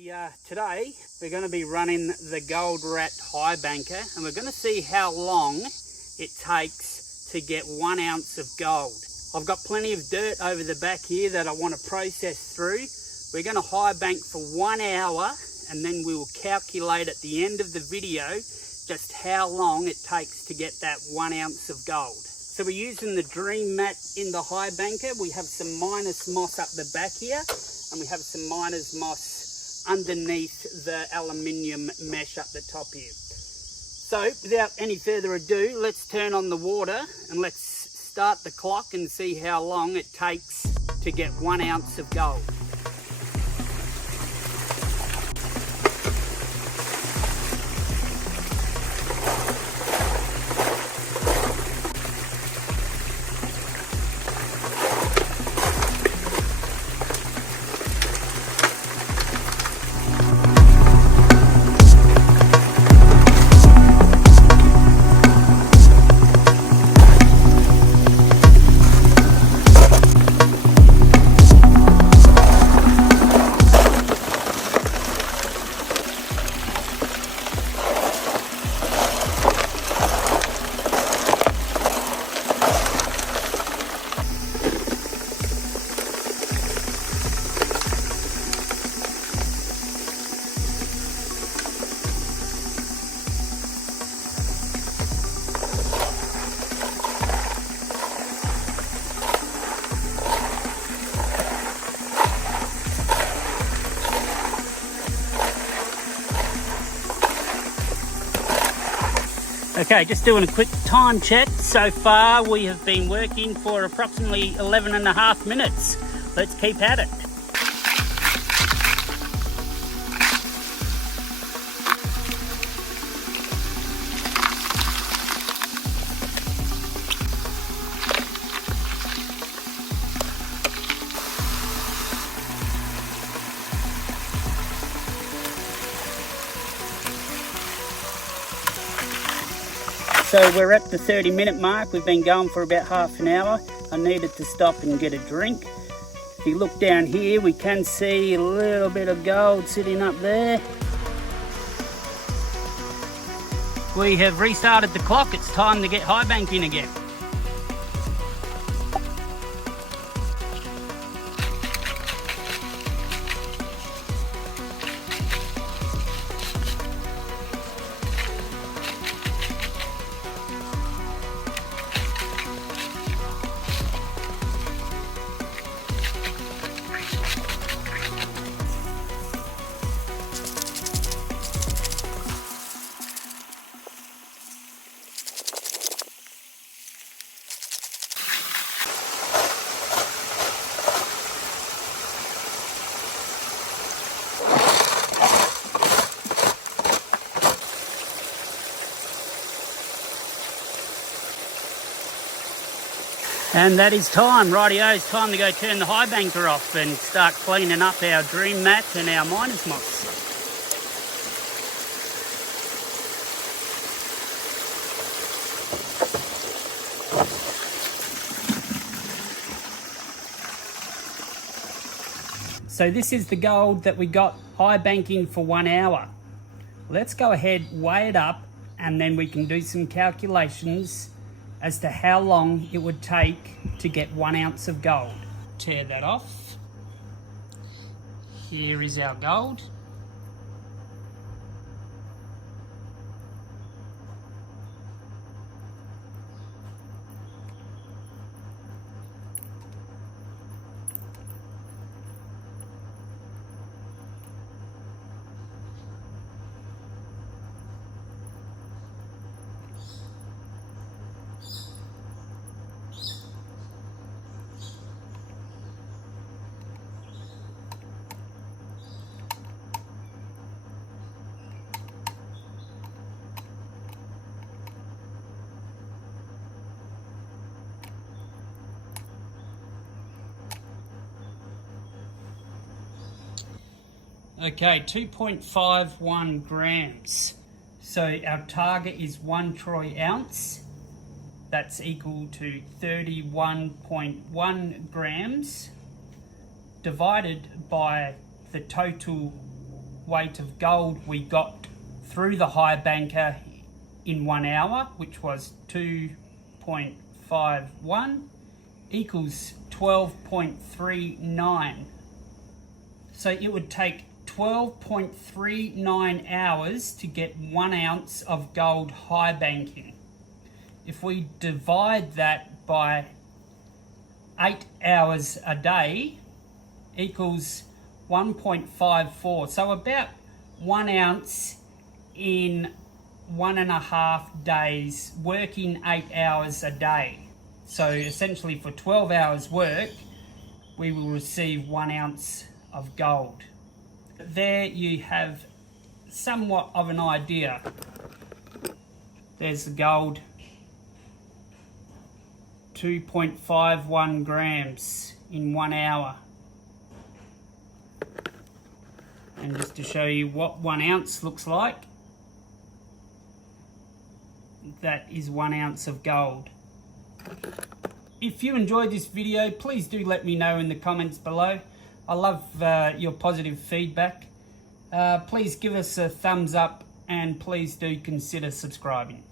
Today we're going to be running the Gold Rat Highbanker, and we're going to see how long it takes to get 1 ounce of gold. I've got plenty of dirt over the back here that I want to process through. We're going to high bank for 1 hour, and then we will calculate at the end of the video just how long it takes to get that 1 ounce of gold. So we're using the dream mat in the Highbanker. We have some minus moss up the back here, and we have some minus moss underneath the aluminium mesh up the top here. So without any further ado, let's turn on the water and let's start the clock and see how long it takes to get 1 ounce of gold. Okay, just doing a quick time check. So far we have been working for approximately 11.5 minutes. Let's keep at it. So we're at the 30-minute mark. We've been going for about half an hour. I needed to stop and get a drink. If you look down here, we can see a little bit of gold sitting up there. We have restarted the clock. It's time to get high banking again. And that is time, rightio, it's time to go turn the Highbanker off and start cleaning up our dream mat and our miners moss. So this is the gold that we got high banking for 1 hour. Let's go ahead, weigh it up, and then we can do some calculations as to how long it would take to get 1 ounce of gold. Tear that off. Here is our gold. Okay, 2.51 grams. So our target is 1 troy ounce. That's equal to 31.1 grams divided by the total weight of gold we got through the Highbanker in 1 hour, which was 2.51, equals 12.39. So it would take 12.39 hours to get 1 ounce of gold Highbanking. If we divide that by 8 hours a day, equals 1.54. So about 1 ounce in 1.5 days, working 8 hours a day. So essentially for 12 hours work, we will receive 1 ounce of gold. There you have somewhat of an idea. There's the gold, 2.51 grams in 1 hour. And just to show you what 1 ounce looks like, that is 1 ounce of gold. If you enjoyed this video, please do let me know in the comments below. I love your positive feedback. Please give us a thumbs up and please do consider subscribing.